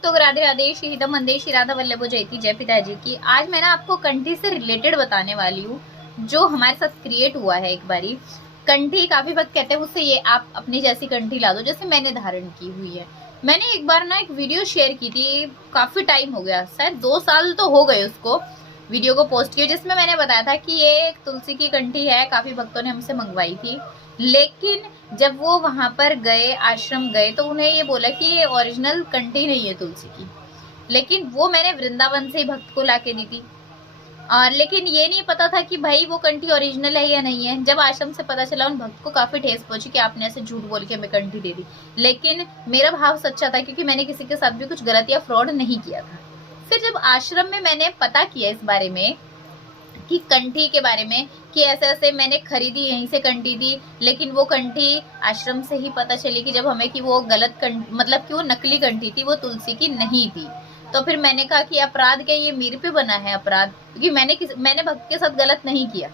भक्तों को राधे राधे। श्री मंदिर श्री राधा वल्लभ जयती जय पिताजी की। आज मैं ना आपको कंठी से रिलेटेड बताने वाली हूँ जो हमारे साथ क्रिएट हुआ है। एक बारी कंठी, काफी भक्त कहते हैं मुझसे ये आप अपनी जैसी कंठी ला दो जैसे मैंने धारण की हुई है। मैंने एक बार ना एक वीडियो शेयर की थी, काफी टाइम हो गया, शायद 2 साल तो हो गए उसको वीडियो को पोस्ट किए, जिसमें मैंने बताया था कि ये एक तुलसी की कंठी है, काफी भक्तों ने हमसे मंगवाई थी। लेकिन जब वो वहां पर गए, आश्रम गए, तो उन्हें ये बोला कि ये ओरिजिनल कंठी नहीं है तुलसी की, लेकिन वो मैंने वृंदावन से ही भक्त को लाके दी थी। और लेकिन ये नहीं पता था कि भाई वो कंठी ओरिजिनल है या नहीं है। जब आश्रम से पता चला, उन भक्त को काफी ठेस पहुंची कि आपने ऐसे झूठ बोल के हमें कंठी दे दी। लेकिन मेरा भाव सच्चा था, क्योंकि मैंने किसी के साथ भी कुछ गलत या फ्रॉड नहीं किया था। फिर जब आश्रम में मैंने पता किया इस बारे में कि कंठी के बारे में, कि ऐसे ऐसे मैंने खरीदी, यहीं से कंठी दी, लेकिन वो कंठी आश्रम से ही पता चली कि जब हमें कि वो गलत मतलब कि वो नकली कंठी थी, वो तुलसी की नहीं थी। तो फिर मैंने कहा कि अपराध क्या ये मेरे पे बना है अपराध, क्योंकि मैंने भक्त के साथ गलत नहीं किया।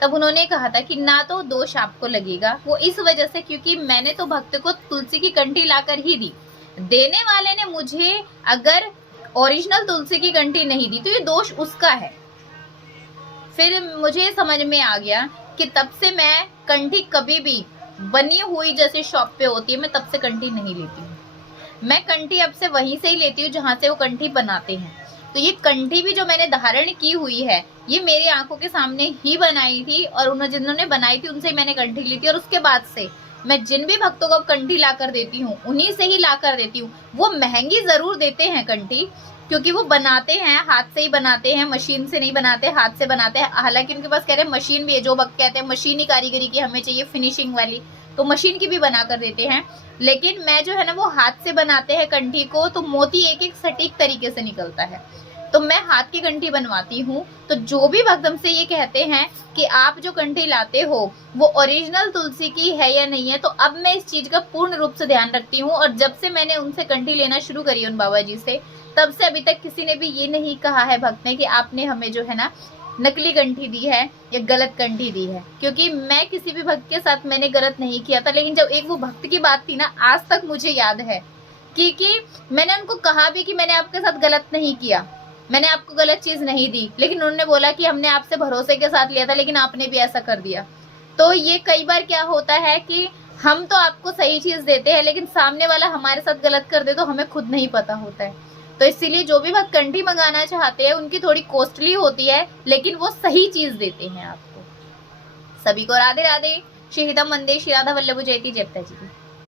तब उन्होंने कहा था कि ना तो दोष आपको लगेगा, वो इस वजह से क्योंकि मैंने तो भक्त को तुलसी की कंठी लाकर ही दी। देने वाले ने मुझे अगर ओरिजिनल तुलसी की कंठी नहीं दी तो ये दोष उसका है। फिर मुझे समझ में आ गया कि तब से मैं कंठी कभी भी बनी हुई जैसे शॉप पे होती है, मैं तब से कंठी नहीं लेती हूँ। मैं कंठी अब से वहीं से ही लेती हूँ जहां से वो कंठी बनाते हैं। तो ये कंठी भी जो मैंने धारण की हुई है, ये मेरी आंखों के सामने ही बनाई थी, और उन्होंने जिन्होंने बनाई थी उनसे मैंने कंठी ली थी। और उसके बाद से मैं जिन भी भक्तों को कंठी लाकर देती हूँ, उन्हीं से ही लाकर देती हूँ। वो महंगी जरूर देते हैं कंठी, क्योंकि वो बनाते हैं, हाथ से ही बनाते हैं, मशीन से नहीं बनाते, हाथ से बनाते हैं। हालांकि उनके पास कह रहे हैं मशीन भी है, जो भक्त कहते हैं मशीनी कारीगरी की हमें चाहिए, फिनिशिंग वाली, तो मशीन की भी बनाकर देते हैं। लेकिन मैं जो है ना, वो हाथ से बनाते हैं कंठी को, तो मोती एक एक सटीक तरीके से निकलता है। तो मैं हाथ की कंठी बनवाती हूँ। तो जो भी भक्त हमसे ये कहते हैं कि आप जो कंठी लाते हो वो ओरिजिनल तुलसी की है या नहीं है, तो अब मैं इस चीज का पूर्ण रूप से ध्यान रखती हूँ। और जब से मैंने उनसे कंठी लेना शुरू करी उन बाबा जी से, तब से अभी तक किसी ने भी ये नहीं कहा है भक्त ने कि आपने हमें जो है ना नकली कंठी दी है या गलत कंठी दी है। क्योंकि मैं किसी भी भक्त के साथ मैंने गलत नहीं किया था। लेकिन जब एक वो भक्त की बात थी ना, आज तक मुझे याद है कि मैंने उनको कहा भी कि मैंने आपके साथ गलत नहीं किया, मैंने आपको गलत चीज नहीं दी, लेकिन उन्होंने बोला कि हमने आपसे भरोसे के साथ लिया था, लेकिन आपने भी ऐसा कर दिया। तो ये कई बार क्या होता है कि हम तो आपको सही चीज देते हैं, लेकिन सामने वाला हमारे साथ गलत कर दे तो हमें खुद नहीं पता होता है। तो इसीलिए जो भी भक्त कंठी मंगाना चाहते हैं, उनकी थोड़ी कॉस्टली होती है, लेकिन वो सही चीज देते हैं आपको। सभी को राधे राधे। श्री मंदिर श्री राधा वल्लभ जयती जय पिताजी की।